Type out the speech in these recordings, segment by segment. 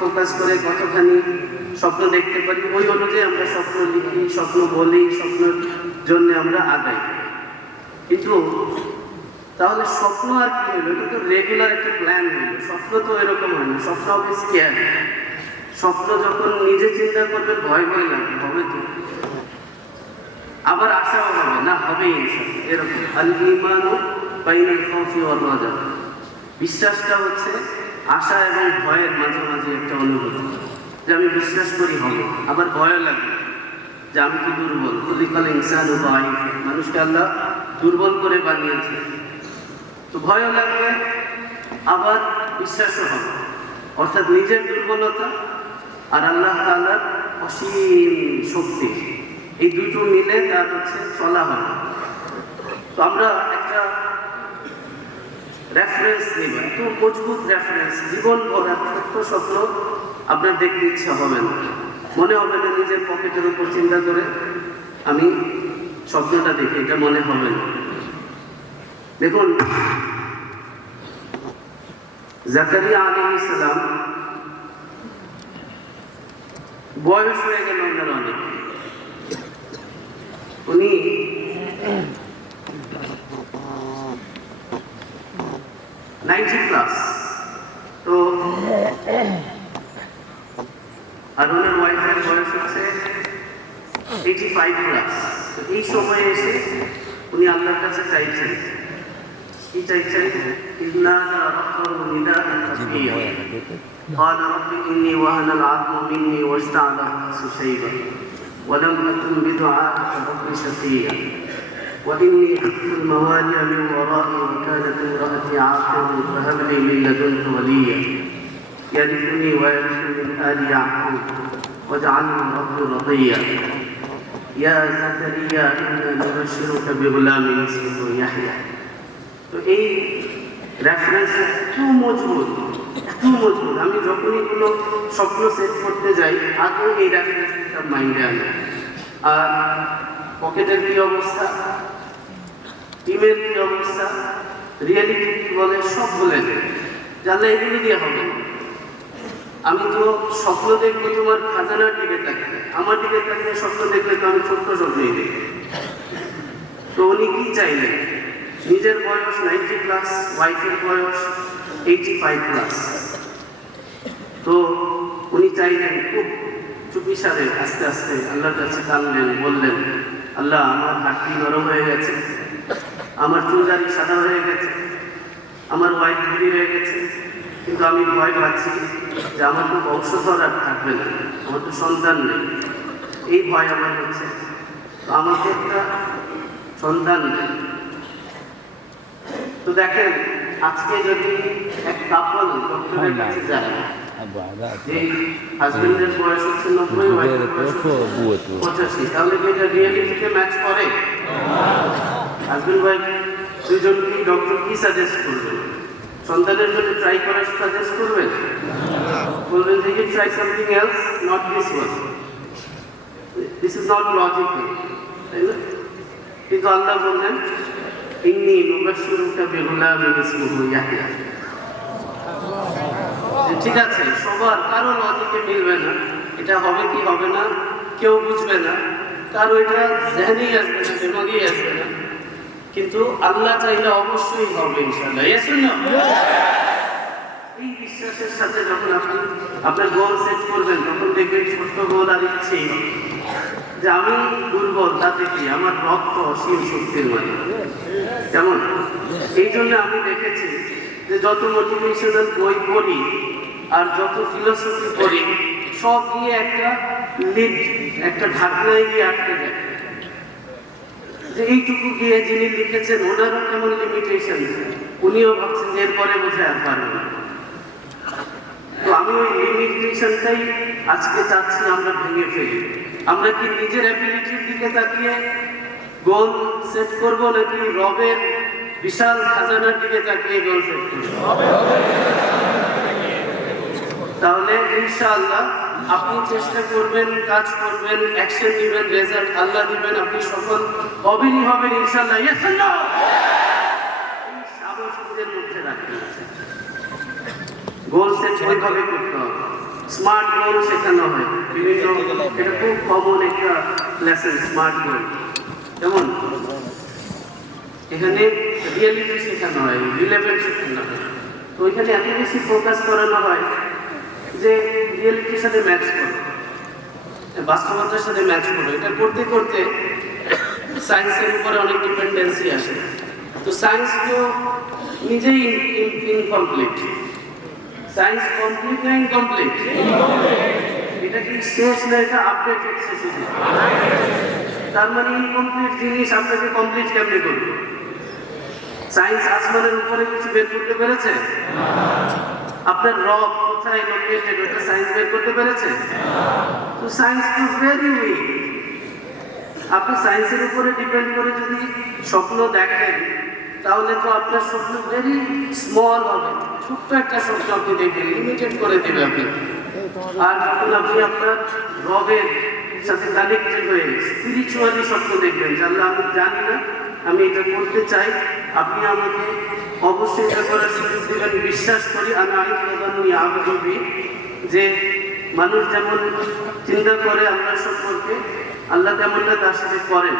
Focus করে কতখানি স্বপ্ন দেখতে পারি, ওই অনুযায়ী আমরা স্বপ্ন লিখি, স্বপ্ন বলি, স্বপ্নের জন্য আমরা আগাই। কিন্তু তাহলে স্বপ্ন আর কি হলো? এটা তো রেগুলার একটা প্ল্যান হলো স্বপ্ন তো এরকম হয় না। স্বপ্ন হবে স্কেয়ার স্বপ্ন যখন নিজে চিন্তা করবে, ভয় ভয় লাগবে। হবে তো। আবার আশাও হবে না হবে এরকম। আল ইমানু বাইনাল খাউফি বিশ্বাসটা হচ্ছে আশা এবং ভয়ের মাঝে মাঝে একটা অনুভূতি। যে আমি বিশ্বাস করি হবে, আবার ভয় লাগে। যে আমি তো দুর্বল খুলিকাল ইনসান ও মানুষকে আল্লাহ দুর্বল করে বানিয়েছে। তো ভয়ও লাগবে, আবার বিশ্বাসও হবে। অর্থাৎ নিজের দুর্বলতা আর আল্লাহ তাআলার অসীম শক্তি, এই দুটো মিলে তার হচ্ছে চলা হবে। তো আমরা একটা রেফারেন্স নেব এত মজবুত রেফারেন্স জীবন ভর ছোট্ট স্বপ্ন আপনার দেখতে ইচ্ছা হবে না। মনে হবে না নিজের পকেটের উপর চিন্তা করে আমি স্বপ্নটা দেখি, এটা মনে হবে না। দেখুন, জাকারিয়া আলী ইসলাম বয়স হয়ে গেল অনেক উনি নাইনটি প্লাস তো আর ওনার ওয়াইফের বয়স হচ্ছে এইটি ফাইভ প্লাস এই সময়ে এসে উনি আল্লাহর কাছে চাইছেন কি চাইছেন ইন্নাদা রাব্বাহু নিদাআন খাফিয়া قال رب إني وهن العظم مني واشتعل الرأس شيبا ولم أكن بدعائك رب شقيا وإني خفت الموالي من ورائي وكانت امرأتي عاقرا فهب لي من لدنك وليا يرثني ويرث من آل يعقوب واجعله رب رضيا يا زكريا إنا نبشرك بغلام اسمه يحيى তো এই রেফারেন্স এত মজবুত এত মজবুত আমি যখনই কোনো স্বপ্ন সেট করতে যাই আগে এই রেফারেন্সটা মাইন্ডে আনে আর পকেটের কি অবস্থা টিমের কি অবস্থা রিয়েলিটি কি বলে সব বলে যায় জানলে এগুলি দিয়ে হবে। আমি তো স্বপ্ন দেখব তোমার খাজানার দিকে তাকিয়ে। আমার দিকে তাকিয়ে স্বপ্ন দেখলে তো আমি ছোট্ট স্বপ্নই দেখি। তো উনি কি চাইলেন? নিজের বয়স নাইনটি প্লাস ওয়াইফের বয়স এইটি ফাইভ প্লাস তো উনি চাইলেন খুব চুপিসারে আস্তে আস্তে আল্লাহর কাছে কানলেন বললেন, আল্লাহ, আমার হাঁটটি গরম হয়ে গেছে। আমার চুলদারি সাদা হয়ে গেছে আমার ওয়াইফ বুড়ি হয়ে গেছে কিন্তু আমি ভয় পাচ্ছি যে আমার তো বংশধর আর থাকবে না আমার তো সন্তান নেই। এই ভয় আমার হচ্ছে। তো আমাকে একটা সন্তান নেই তো দেখেন আজকে যদি এক কাপল ডক্টরের কাছে যায় যে হাজবেন্ডের বয়স হচ্ছে নব্বই পঁচাশি তাহলে কি এটা রিয়েলিটিকে ম্যাচ করে? হাজবেন্ড ওয়াইফ দুজনকেই ডক্টর কি সাজেস্ট করবেন সন্তানের জন্য ট্রাই করার সাজেস্ট করবেন বলবেন যে try something else not this one this is not logical তাই না? কিন্তু আল্লাহ বললেন, ইন্নি নুবাশশিরুকা বিগুলামিন ইসমুহু ইয়াহইয়া ঠিক আছে, সবার কারও লজিকে মিলবে না। এটা হবে কি হবে না, কেউ বুঝবে না। কারও এটা জেহনেই আসবে না, দিমাগেই আসবে না। কিন্তু আল্লাহ চাইলে অবশ্যই হবে না এই বিশ্বাসের সাথে যখন আপনি আপনার গোল করবেন, তখন ছোট্ট গোল আর যে আমি আমার রক্ত শক্তির এই জন্য আমি দেখেছি যে যত মোটিভেশনাল বই পড়ি আর যত ফিলোসফি পড়ি, সব গিয়ে একটা একটা ঢাকনায় গিয়ে আটকে যায়। এইটুকু গিয়ে যিনি লিখেছেন, ওনারও কেমন লিমিটেশন উনিও ভাবছেন যে এরপরে বোঝে আর পারবে তো আমি ওই লিমিটেশনটাই আজকে চাচ্ছি আমরা ভেঙে ফেলি। আমরা কি নিজের অ্যাবিলিটির দিকে তাকিয়ে গোল সেট করব, নাকি রবের বিশাল খাজানার দিকে তাকিয়ে গোল সেট করব? তাহলে ইনশাআল্লাহ আপনি চেষ্টা করবেন, কাজ করবেন অ্যাকশন দিবেন রেজাল্ট আল্লাহ দিবেন, আপনি সফল হবেনই হবেন ইনশাআল্লাহ। ইয়েস আল্লাহ এই সাহস মধ্যে রাখবেন গোল সেট ওইভাবে করতে হবে? স্মার্ট গোল শেখানো হয়। বিভিন্ন এটা খুব কমন একটা লেসন স্মার্ট গোল যেমন এখানে রিয়েলিটি শেখানো হয় রিলেভেন্ট শেখানো হয়। তো ওইখানে এত বেশি ফোকাস করানো হয়। যে রিয়েলিটির সাথে ম্যাচ করো বাস্তবতার সাথে ম্যাচ করো এটা করতে করতে সায়েন্সের উপরে অনেক ডিপেন্ডেন্সি আসে। তো সায়েন্স তো নিজেই ইনকমপ্লিট সায়েন্স কমপ্লিট না ইনকমপ্লিট এটা কি শেষ না এটা আপডেট হচ্ছে তার মানে ইনকমপ্লিট জিনিস আপনাকে কমপ্লিট কেমনে করবে? সায়েন্স আসমানের উপরে কিছু বের করতে পেরেছে? আপনার রব কোথায় লোকেটেড ওটা সায়েন্স বের করতে পেরেছে? তো সায়েন্স টু ভেরি উইক আপনি সায়েন্সের উপরে ডিপেন্ড করে যদি স্বপ্ন দেখেন, তাহলে তো আপনার স্বপ্ন ভেরি স্মল হবে। ছোট্ট একটা স্বপ্ন আপনি দেখবেন লিমিটেড করে দেবে আপনি। আর যখন আপনি আপনার রবের সাথে কানেক্টেড হয়ে স্পিরিচুয়ালি স্বপ্ন দেখবেন জানলে আমি জানি না, আমি এটা করতে চাই, আপনি আমাকে অবশ্যই এটা করার সুযোগ দেবেন বিশ্বাস করি, আমি প্রধান আবেদবি যে মানুষ যেমন চিন্তা করে আল্লাহ সম্পর্কে, আল্লাহ তেমনটা তার সাথে করেন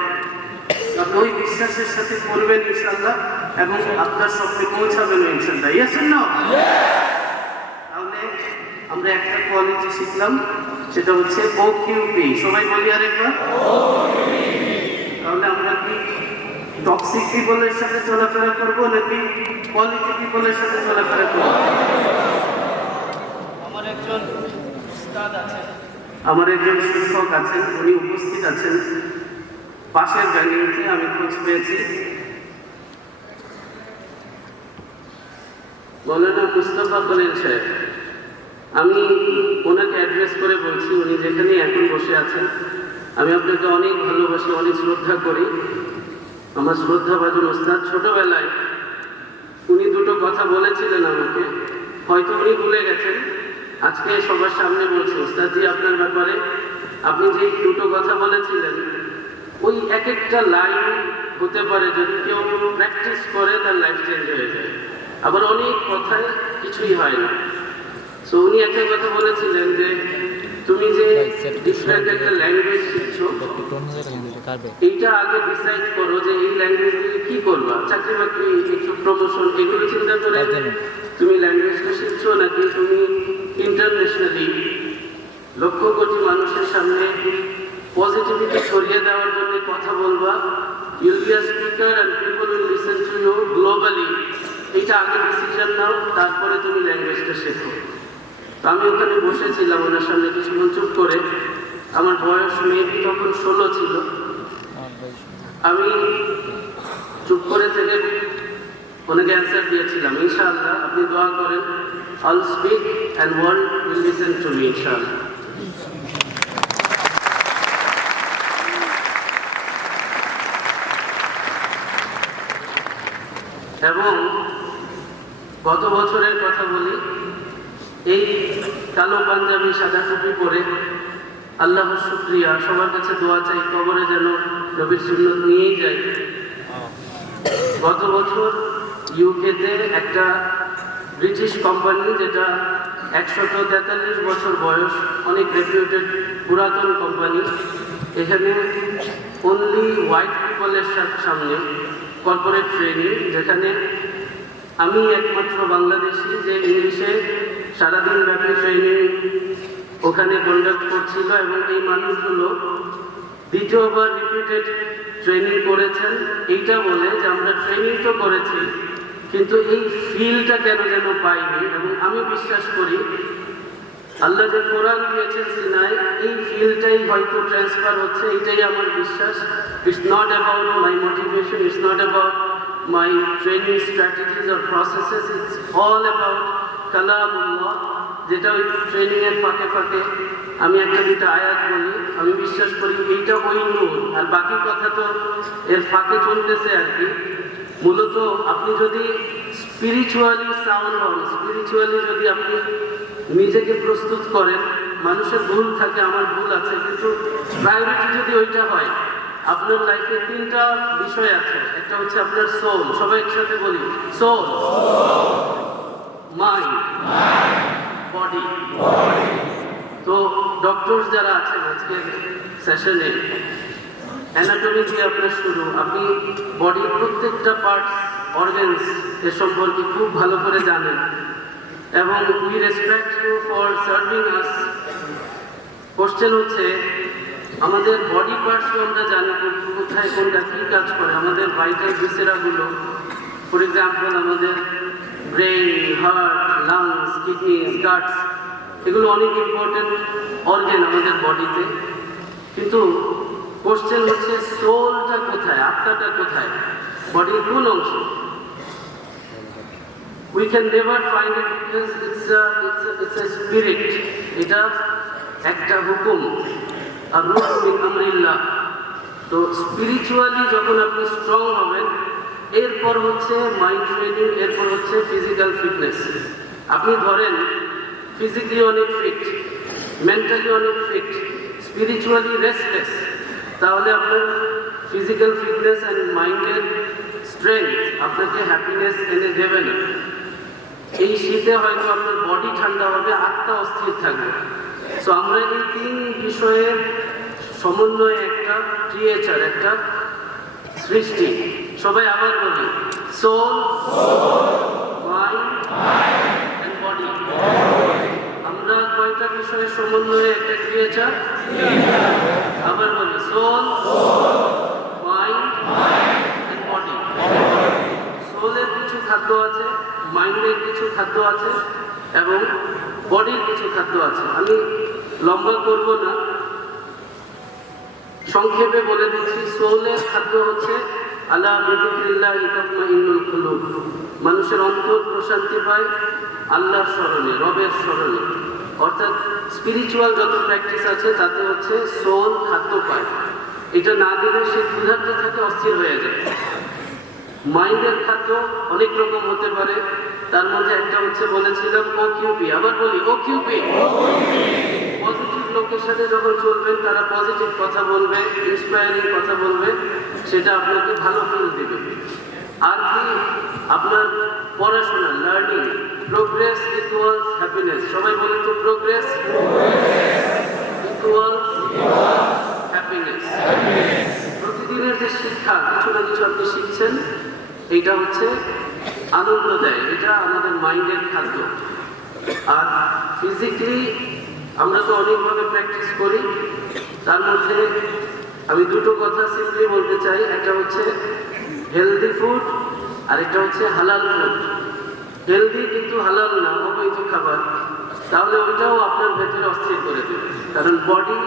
আপনি ওই বিশ্বাসের সাথে করবেন ইনশাল্লাহ এবং আপনার স্বপ্নে পৌঁছাবেন ইনশাল্লাহ ইয়েস না তাহলে আমরা একটা কোয়ালিটি শিখলাম, সেটা হচ্ছে ও কিউপি সবাই বলি আরেকবার? তাহলে আমরা টক্সিক পিপলের সাথে চলাফেরা করব নাকি কোয়ালিটি পিপলের সাথে চলাফেরা করব? আমার একজন উস্তাদ আছেন। আমার একজন শিক্ষক আছেন উনি উপস্থিত আছেন। পাশের ভ্যালিউতে আমি খোঁজ পেয়েছি। মৌলানা মুস্তফা খলিল সাহেব আমি ওনাকে অ্যাড্রেস করে বলছি উনি যেখানে এখন বসে আছেন আমি আপনাকে অনেক ভালোবাসি অনেক শ্রদ্ধা করি। আমার শ্রদ্ধা বাজন ওস্তাদ ছোটবেলায় উনি দুটো কথা বলেছিলেন আমাকে। হয়তো উনি ভুলে গেছেন। আজকে সবার সামনে বলছি ওস্তাদজি আপনার ব্যাপারে আপনি যে দুটো কথা বলেছিলেন ওই এক একটা লাইন হতে পারে যদি কেউ প্র্যাকটিস করে তার লাইফ চেঞ্জ হয়ে যায়। আবার অনেক কথায় কিছুই হয় না। সো উনি একটা কথা বলেছিলেন যে তুমি যে ডিফারেন্ট একটা ল্যাঙ্গুয়েজ পজিটিভিটি দেওয়ার জন্য কথা বলবা? স্পিকার গ্লোবালি এইটা আগে নাও, তারপরে তুমি ল্যাঙ্গুয়েজটা শেখো। আমি ওখানে বসেছিলাম ওনার সামনে কিছুক্ষণ চুপ করে। আমার বয়স মেবি তখন ষোলো ছিল। আমি চুপ করে থেকে ওনাকে অ্যান্সার দিয়েছিলাম, ইনশাআল্লাহ আপনি দোয়া করেন। All speak and world will listen to me ইনশাআল্লাহ। এবং গত বছরের কথা বলি, এই কালো পাঞ্জাবি সাদা টুপি পরে আল্লাহর শুক্রিয়া। সবার কাছে দোয়া চাই, কবরে যেন নবীর সুন্নত নিয়েই যাই। গত বছর ইউকেতে একটা ব্রিটিশ কোম্পানি যেটা একশত তেতাল্লিশ বছর বয়স, অনেক রেপুটেড পুরাতন কোম্পানি এখানে অনলি হোয়াইট পিপলের সামনে কর্পোরেট ট্রেনিং যেখানে আমি একমাত্র বাংলাদেশি যে ইংলিশে সারাদিন ব্যাপী ট্রেনিং ওখানে কন্ডাক্ট করছিল এবং এই মানুষগুলো দ্বিতীয়বার রিপিটেড ট্রেনিং করেছেন। এইটা বলে যে আমরা ট্রেনিং তো করেছি, কিন্তু এই ফিলটা কেন যেন পাইনি? এবং আমি বিশ্বাস করি, আল্লাহ যে কোরআন দিয়েছেন সিনাই, এই ফিলটাই হয়তো ট্রান্সফার হচ্ছে, এইটাই আমার বিশ্বাস। It's not about my motivation it's not about my training strategies or processes it's all about কালামুল্লাহ যেটা ওই ট্রেনিংয়ের ফাঁকে ফাঁকে আমি একটা দুটা আয়াত বলি। আমি বিশ্বাস করি এইটা ওই নূর। আর বাকি কথা তো এর ফাঁকে চলতেছে আর কি। মূলত আপনি যদি স্পিরিচুয়ালি সাউন্ড হন স্পিরিচুয়ালি যদি আপনি নিজেকে প্রস্তুত করেন মানুষের ভুল থাকে আমার ভুল আছে কিন্তু প্রায়োরিটি যদি ওইটা হয় আপনার লাইফে তিনটা বিষয় আছে। একটা হচ্ছে আপনার সোল সবাই একসাথে বলি সোল মাইন্ড বডি তো ডক্টর যারা আছেন আজকে সেশনে অ্যানাটমি দিয়ে আপনার শুরু। আপনি বডির প্রত্যেকটা পার্টস অর্গানস এ সম্পর্কে খুব ভালো করে জানেন। এবং we respect you for serving us question হচ্ছে, আমাদের বডি পার্টসও আমরা জানি কোথায় কোনটা কী কাজ করে। আমাদের ভাইটাল ভিসেরাগুলো ফর এক্সাম্পল আমাদের brain heart lungs kidneys guts এগুলো অনেক ইম্পর্টেন্ট অর্গেন আমাদের বডিতে কিন্তু কোশ্চেন হচ্ছে সোলটা কোথায় আত্মাটা কোথায়? বডির কোন অংশ? It because it's a, it's a, it's a spirit এটা একটা হুকুম। আর রুহ মিন আমরিল্লাহ। তো স্পিরিচুয়ালি যখন আপনি স্ট্রং হবেন এরপর হচ্ছে মাইন্ড ট্রেনিং এরপর হচ্ছে ফিজিক্যাল ফিটনেস আপনি ধরেন ফিজিক্যালি অনেক ফিট মেন্টালি অনেক ফিট স্পিরিচুয়ালি রেস্টলেস তাহলে আপনার ফিজিক্যাল ফিটনেস অ্যান্ড মাইন্ডের স্ট্রেংথ আপনাকে হ্যাপিনেস এনে দেবে না। এই শীতে হয়তো আপনার বডি ঠান্ডা হবে, আত্মা অস্থির থাকবে। সো আমরা এই তিন বিষয়ের সমন্বয়ে একটা ক্রিয়েচার একটা সৃষ্টি। সবাই আবার বলি সোল মাইন্ড অ্যান্ড বডি আমরা কয়টা বিষয়ের সমন্বয়ে একটা ক্রিয়েচার আবার বলি সোল মাইন্ড অ্যান্ড বডি সোলের কিছু খাদ্য আছে মাইন্ডের কিছু খাদ্য আছে, এবং বডির কিছু খাদ্য আছে। আমি লম্বা করব না। সংক্ষেপে বলে দিচ্ছি সোলের খাদ্য হচ্ছে আল্লাহ মানুষের অন্তর প্রশান্তি পায় আল্লাহর স্মরণে, রবের স্মরণে। অর্থাৎ স্পিরিচুয়াল যত প্র্যাকটিস আছে, তাতে হচ্ছে সোল খাদ্য পায়। এটা না দিলে সে ক্ষুধার্ত থেকে, অস্থির হয়ে যায়। মাইন্ডের খাদ্য অনেক রকম হতে পারে। তার মধ্যে একটা হচ্ছে বলেছিলাম, ও কিউপি আবার বলি, ও কিউপি পজিটিভ লোকের সাথে যখন চলবেন, তারা পজিটিভ কথা বলবে ইন্সপায়ারিং কথা বলবে। সেটা আপনাকে ভালো ফিল দিবে। আর কি, আপনার পড়াশোনা লার্নিং প্রোগ্রেস ইকুয়ালস হ্যাপিনেস সবাই বলেন তো প্রোগ্রেস ইকুয়ালস হ্যাপিনেস প্রতিদিনের যে শিক্ষা, কিছু না কিছু আপনি শিখছেন, এইটা হচ্ছে আনন্দ দেয় এটা আমাদের মাইন্ডের খাদ্য। আর ফিজিক্যালি আমরা তো অনেকভাবে প্র্যাকটিস করি, তার মধ্যে আমি দুটো কথা সিম্পলি চাই, একটা হচ্ছে হেলদি ফুড আর একটা হচ্ছে হালাল ফুড হেলদি কিন্তু হালাল না, অবৈধ খাবার। তাহলে ওইটাও আপনার ভেতরে অস্থির করে দেবে। কারণ বডি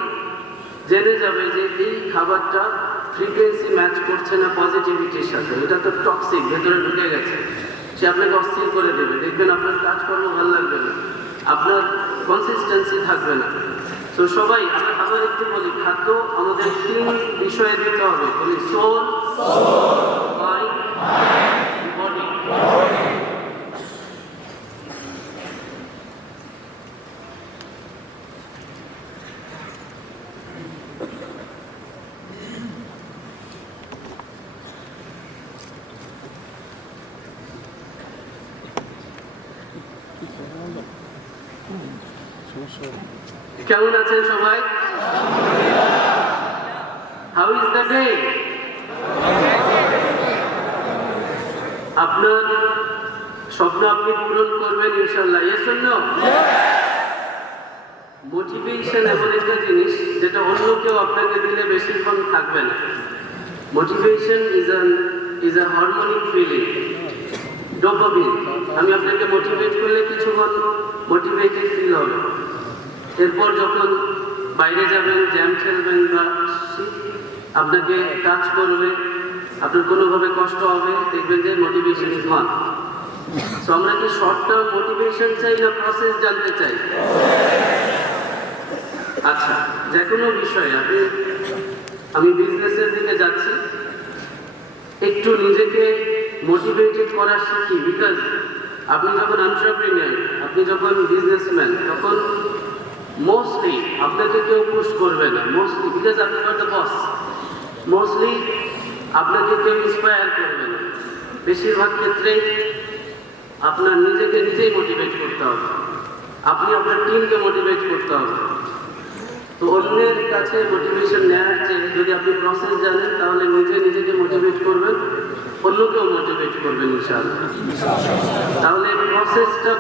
জেনে যাবে যে এই খাবারটা ফ্রিকোয়েন্সি ম্যাচ করছে না পজিটিভিটির সাথে। এটা তো টক্সিক ভেতরে ঢুকে গেছে। সে আপনাকে অস্থির করে দেবে। দেখবেন আপনার কাজকর্ম ভালো লাগবে না। আপনার কনসিস্টেন্সি থাকবে না। তো সবাই, আমি আবার একটু বলি, খাদ্য আমাদের তিন বিষয়ে দিতে হবে। বলি সোল মাইন্ড বডি কেমন আছেন সবাই ডে আপনার স্বপ্ন আপনি পূরণ করবেন ইনশাল্লাহ এর জন্য মোটিভেশন এমন একটা জিনিস যেটা অন্য কেউ আপনাকে দিলে বেশিক্ষণ থাকবে না। Motivation is an is a harmonic feeling dopamine আমি আপনাকে মোটিভেট করলে কিছুক্ষণ মোটিভেটেড ফিল হবে। এরপর যখন বাইরে যাবেন জ্যাম খেলবেন বা আপনাকে কাজ করবে আপনার কোনোভাবে কষ্ট হবে, দেখবেন যে মোটিভেশন ইজ গন সো আমরা কি শর্ট টার্ম মোটিভেশন চাই না প্রসেস জানতে চাই? আচ্ছা যে কোনো বিষয়ে আপনি, আমি বিজনেসের দিকে যাচ্ছি। একটু নিজেকে মোটিভেটেড করা শিখি বিকজ আপনি যখন এন্টারপ্রিনিয়ার আপনি যখন বিজনেসম্যান তখন মোস্টলি আপনাকে কেউ পুশ করবে না মোস্টলি বিকজ আপনি নট দ্য বস মোস্টলি আপনাকে কেউ ইন্সপায়ার করবে না। বেশিরভাগ ক্ষেত্রেই আপনার নিজেকে নিজেই মোটিভেট করতে হবে। আপনি আপনার টিমকে মোটিভেট করতে হবে। তো অন্যের কাছে মোটিভেশন নেওয়ার চেয়ে যদি আপনি প্রসেস জানেন, তাহলে নিজে নিজেকে মোটিভেট করবেন, অন্যকেও মোটিভেট করবেন ইনশাআল্লাহ। তাহলে প্রসেসটা